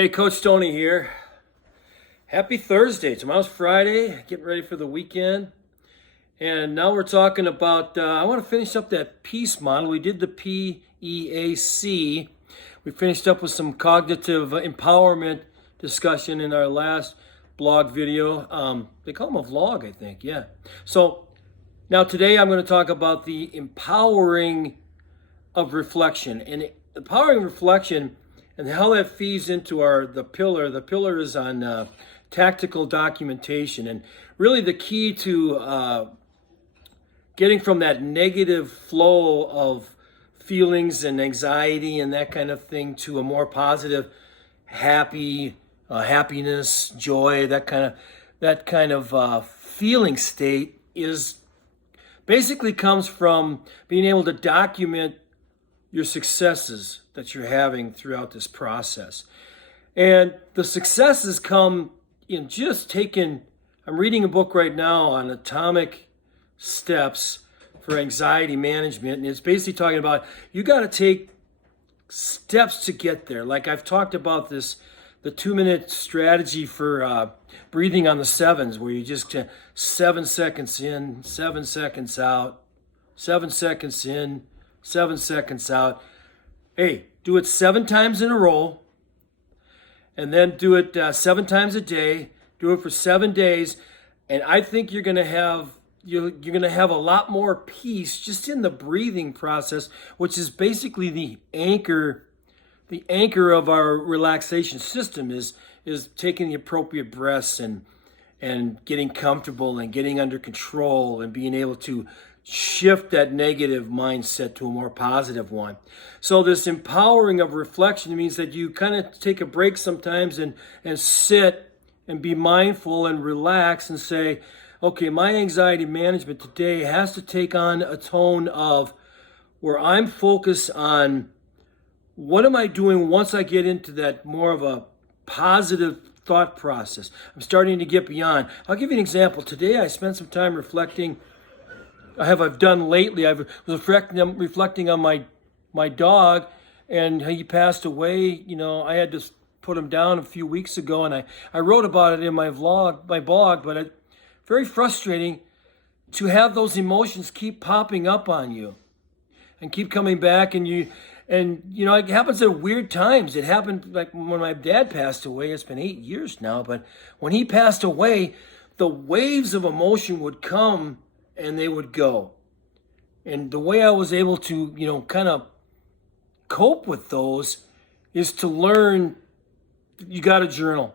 Hey, Coach Tony here. Happy Thursday. Tomorrow's Friday. Getting ready for the weekend. And now we're talking about, I want to finish up that PEACE model. We did the PEAC. We finished up with some cognitive empowerment discussion in our last blog video. They call them a vlog, I think. Yeah. So now today I'm going to talk about the empowering of reflection. And empowering reflection and how that feeds into the pillar. The pillar is on tactical documentation, and really the key to getting from that negative flow of feelings and anxiety and that kind of thing to a more positive, happiness, joy, that kind of feeling state is basically comes from being able to document your successes that you're having throughout this process. And the successes come in just taking, I'm reading a book right now on atomic steps for anxiety management. And it's basically talking about you got to take steps to get there. Like I've talked about this, the 2-minute strategy for breathing on the sevens, where you just 7 seconds in, 7 seconds out, 7 seconds in, 7 seconds out. Hey, do it 7 times in a row, and then do it 7 times a day. Do it for 7 days, and I think you're gonna have a lot more peace just in the breathing process, which is basically the anchor. The anchor of our relaxation system is taking the appropriate breaths and getting comfortable and getting under control and being able to shift that negative mindset to a more positive one. So this empowering of reflection means that you kind of take a break sometimes and sit and be mindful and relax and say, okay, my anxiety management today has to take on a tone of where I'm focused on what am I doing once I get into that more of a positive thought process. I'm starting to get beyond. I'll give you an example. Today I spent some time reflecting. I've done lately. I was reflecting on my dog, and he passed away. You know, I had to put him down a few weeks ago, and I wrote about it in my blog, but it's very frustrating to have those emotions keep popping up on you and keep coming back, and you know, it happens at weird times. It happened like when my dad passed away. It's been 8 years now, but when he passed away, the waves of emotion would come and they would go. And the way I was able to, you know, kind of cope with those is to learn you got to journal.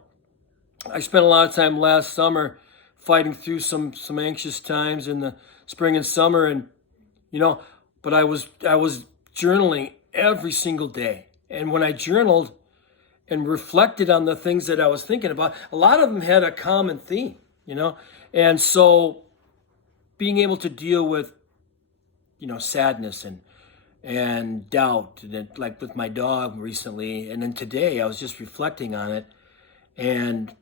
I spent a lot of time last summer fighting through some anxious times in the spring and summer, and you know, but I was journaling every single day. And when I journaled and reflected on the things that I was thinking about, a lot of them had a common theme, you know. And so being able to deal with, you know, sadness and doubt, and like with my dog recently, and then today I was just reflecting on it, and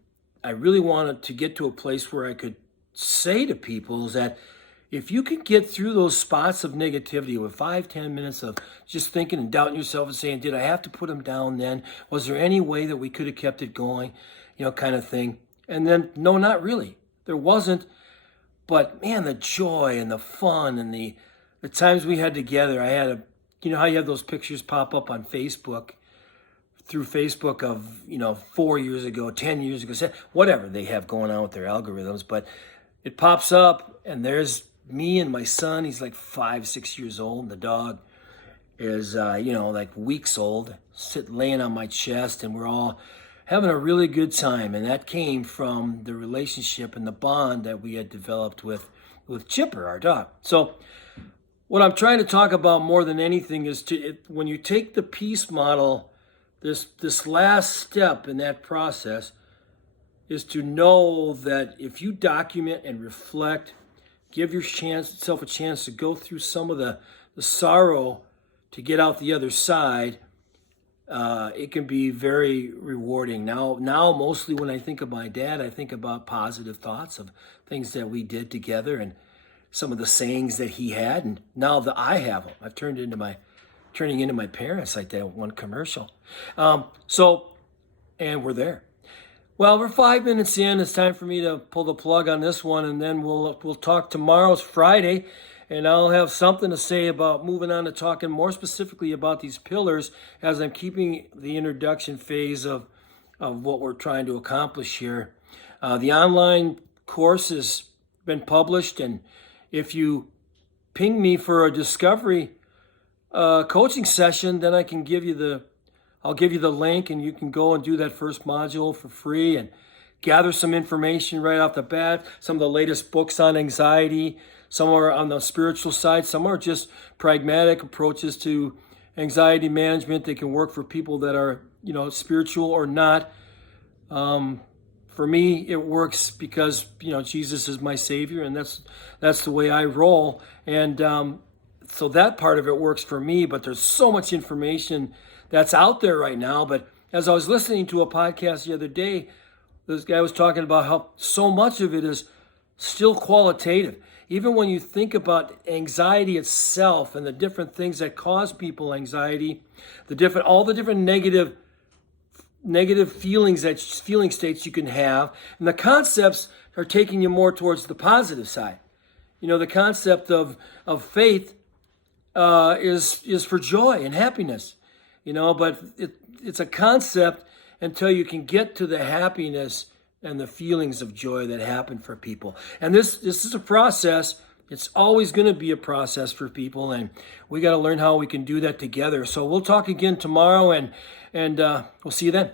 I really wanted to get to a place where I could say to people is that if you can get through those spots of negativity with 5-10 minutes of just thinking and doubting yourself and saying, did I have to put them down then? Was there any way that we could have kept it going? You know, kind of thing. And then, no, not really. There wasn't. But man, the joy and the fun and the times we had together, you know how you have those pictures pop up on Facebook, through Facebook of, you know, 4 years ago, 10 years ago, whatever they have going on with their algorithms, but it pops up and there's me and my son. He's like 5-6 years old. The dog is, you know, like weeks old, laying on my chest, and we're all having a really good time. And that came from the relationship and the bond that we had developed with Chipper, our dog. So what I'm trying to talk about more than anything is when you take the PEACE model, this last step in that process is to know that if you document and reflect, give yourself a chance to go through some of the sorrow to get out the other side, it can be very rewarding. Now, mostly when I think of my dad, I think about positive thoughts of things that we did together and some of the sayings that he had. And now that I have them, I've turning into my parents, like that one commercial. So and we're there. Well, we're 5 minutes in. It's time for me to pull the plug on this one, and then we'll talk tomorrow's Friday, and I'll have something to say about moving on to talking more specifically about these pillars as I'm keeping the introduction phase of what we're trying to accomplish here. The online course has been published, and if you ping me for a discovery coaching session, then I'll give you the link, and you can go and do that first module for free and gather some information right off the bat. Some of the latest books on anxiety, some are on the spiritual side, some are just pragmatic approaches to anxiety management that can work for people that are, spiritual or not. For me, it works because, Jesus is my Savior, and that's the way I roll. And so that part of it works for me, but there's so much information that's out there right now. But as I was listening to a podcast the other day, this guy was talking about how so much of it is still qualitative. Even when you think about anxiety itself and the different things that cause people anxiety, all the different negative feeling states you can have, and the concepts are taking you more towards the positive side. The concept of faith is for joy and happiness. But it's a concept until you can get to the happiness and the feelings of joy that happen for people. And this is a process. It's always going to be a process for people, and we got to learn how we can do that together. So we'll talk again tomorrow, and we'll see you then.